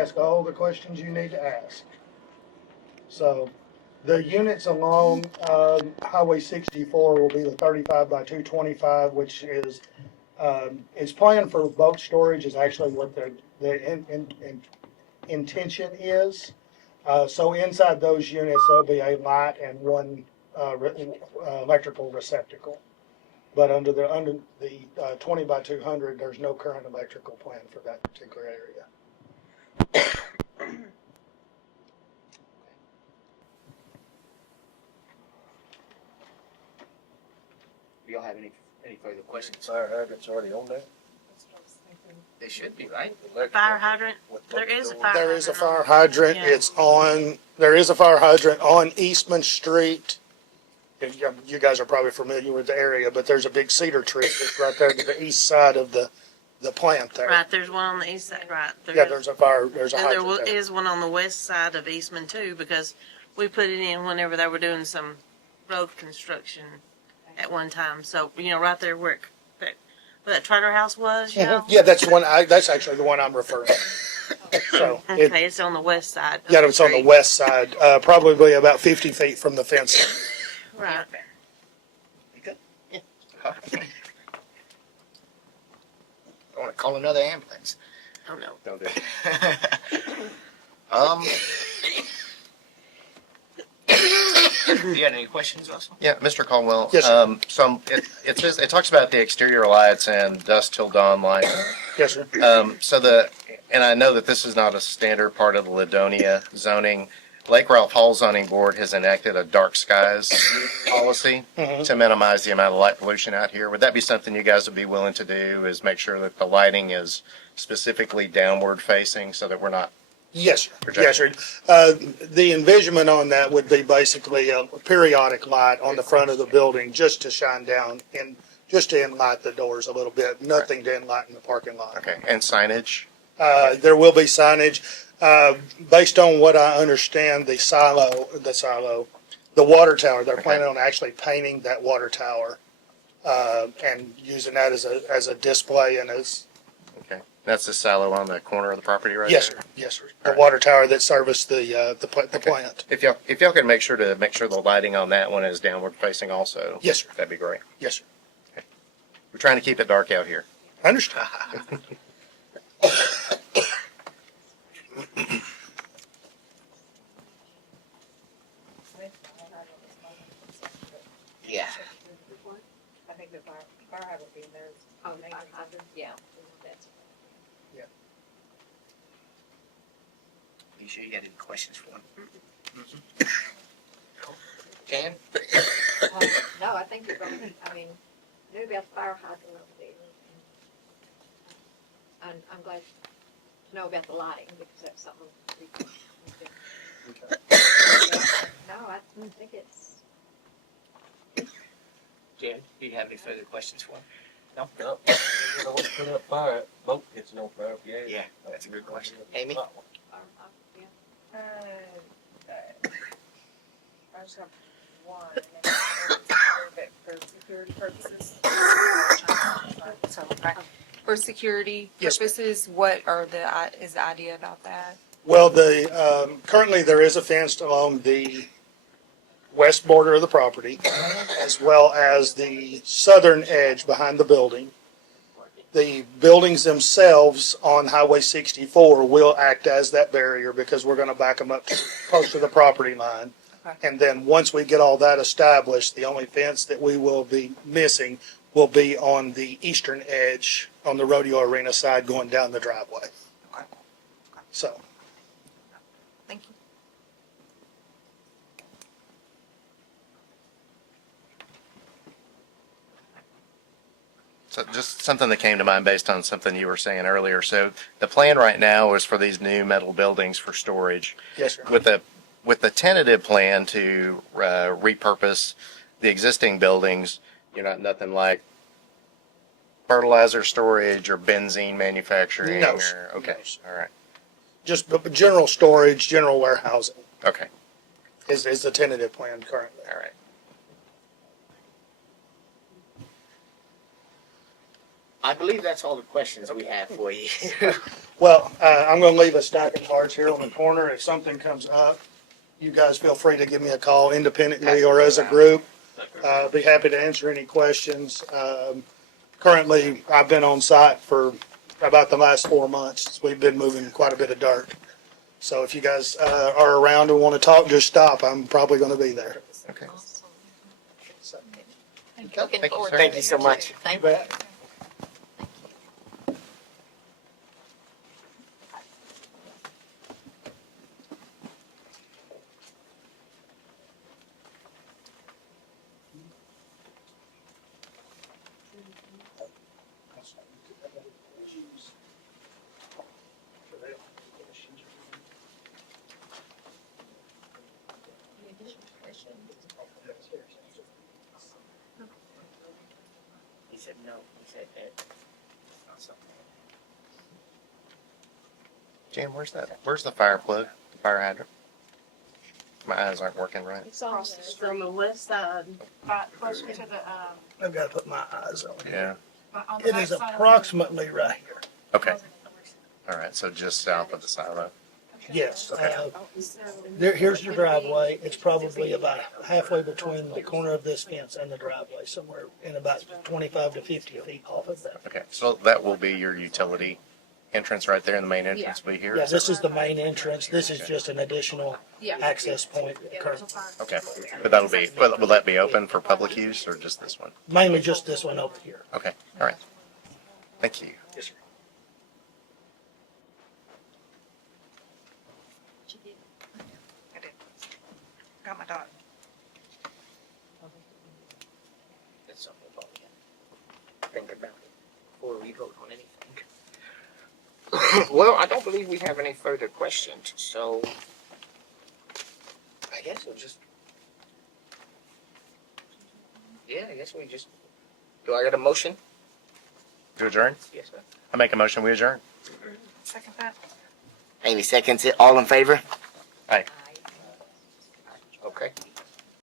ask all the questions you need to ask. So the units along Highway 64 will be the 35 by 225, which is planned for boat storage is actually what the intention is. So inside those units, there'll be a light and one electrical receptacle. But under the 20 by 200, there's no current electrical plan for that particular area. Do y'all have any further questions? Fire hydrant's already on there? They should be, right? Fire hydrant? There is a fire hydrant. There is a fire hydrant. Yeah. There is a fire hydrant on Eastman Street. You guys are probably familiar with the area, but there's a big cedar tree that's right there to the east side of the plant there. Right, there's one on the east side, right. Yeah, there's a And there hydrant there. is one on the west side of Eastman too, because we put it in whenever they were doing some road construction at one time. So, right there where that trailer house was, Yeah, that's the one. That's actually the one I'm referring to. So Okay, it's on the west side. of yeah, the it's on the street. west side, probably about 50 feet from the fence. Right. You good? Yeah. I want to call another ambulance. Oh, no. Don't do it. Um. Do you have any questions, Russell? Yeah, Mr. Caldwell. Yes, sir. It talks about the exterior lights and dusk till dawn light. Yes, sir. And I know that this is not a standard part of the Ladonia zoning. Lake Ralph Hall Zoning Board has enacted a dark skies policy Mhm. to minimize the amount of light pollution out here. Would that be something you guys would be willing to do, is make sure that the lighting is specifically downward facing so that we're not? Yes, sir. Projector. Yes, sir. The envisionment on that would be basically a periodic light on the front of the building just to shine down and just to enlight the doors a little bit. Nothing to enlighten the parking lot. Okay, and signage? There will be signage. Based on what I understand, the water tower, they're Okay. planning on actually painting that water tower and using that as a display and as. Okay, that's the silo on the corner of the property right Yes, there? sir. Yes, sir. The Alright. water tower that serviced the Okay. plant. If y'all can make sure the lighting on that one is downward facing also. Yes, sir. That'd be great. Yes, sir. We're trying to keep it dark out here. Understood. Yeah. I think the fire hydrant being there. Oh, the fire hydrant, yeah. That's- You sure you got any questions for him? Jan? No, I think you're going to, knew about the fire hydrant over there. And I'm glad to know about the lighting because that's something we. No, I think it's. Jan, do you have any further questions for him? No? No. Put that fire, boat catching on fire, yeah. Yeah, that's a good question. Amy? Yeah. I just have one. For security purposes. For security Yes, ma'am. purposes, what is the idea about that? Well, currently there is a fence along the west border of the property, as well as the southern edge behind the building. The buildings themselves on Highway 64 will act as that barrier because we're going to back them up close to the property line. Okay. And then once we get all that established, the only fence that we will be missing will be on the eastern edge on the rodeo arena side going down the driveway. Okay. So. Thank you. So just something that came to mind based on something you were saying earlier. So the plan right now is for these new metal buildings for storage. Yes, sir. With the tentative plan to repurpose the existing buildings, you're not nothing like fertilizer storage or benzene manufacturing? No, or- sir. Okay, No, sir. all right. Just general storage, general warehousing Okay, is the tentative plan currently. all right. I believe that's all the questions we have for you. Well, I'm gonna leave a stack of cards here on the corner. If something comes up, you guys feel free to give me a call independently or as a group. Be happy to answer any questions. Currently, I've been on site for about the last 4 months. We've been moving quite a bit of dirt. So if you guys, are around and wanna talk, just stop. I'm probably gonna be there. Okay. Looking Thank you, forward sir. to Thank you so it. much. Thank You you. bet. He said no, he said that. Jan, where's the fire plug, the fire hydrant? My eyes aren't working right. It's on the west side. Closer to the, I've gotta put my eyes on it. Yeah. on the It is backside of the- approximately right here. Okay. All right. So just south of the silo. Yes, here's your driveway. It's probably about halfway between the corner of this fence and the driveway, somewhere in about 25 to 50 feet off of that. Okay. So that will be your utility entrance right there, and the main entrance will be here. Yeah, this is the main entrance. This is just an additional Yeah. access point currently. Okay. But that'll be, will that be open for public use or just this one? Mainly just this one over here. Okay. All right. Thank you. Yes, sir. I did. Got my dot. That's something about think about it before we vote on anything. Well, I don't believe we have any further questions, so I guess we'll just. Yeah, I guess we just. Do I get a motion? To adjourn? Yes, sir. I make a motion. We adjourn. Second that. Amy seconds it. All in favor? Aye. Okay.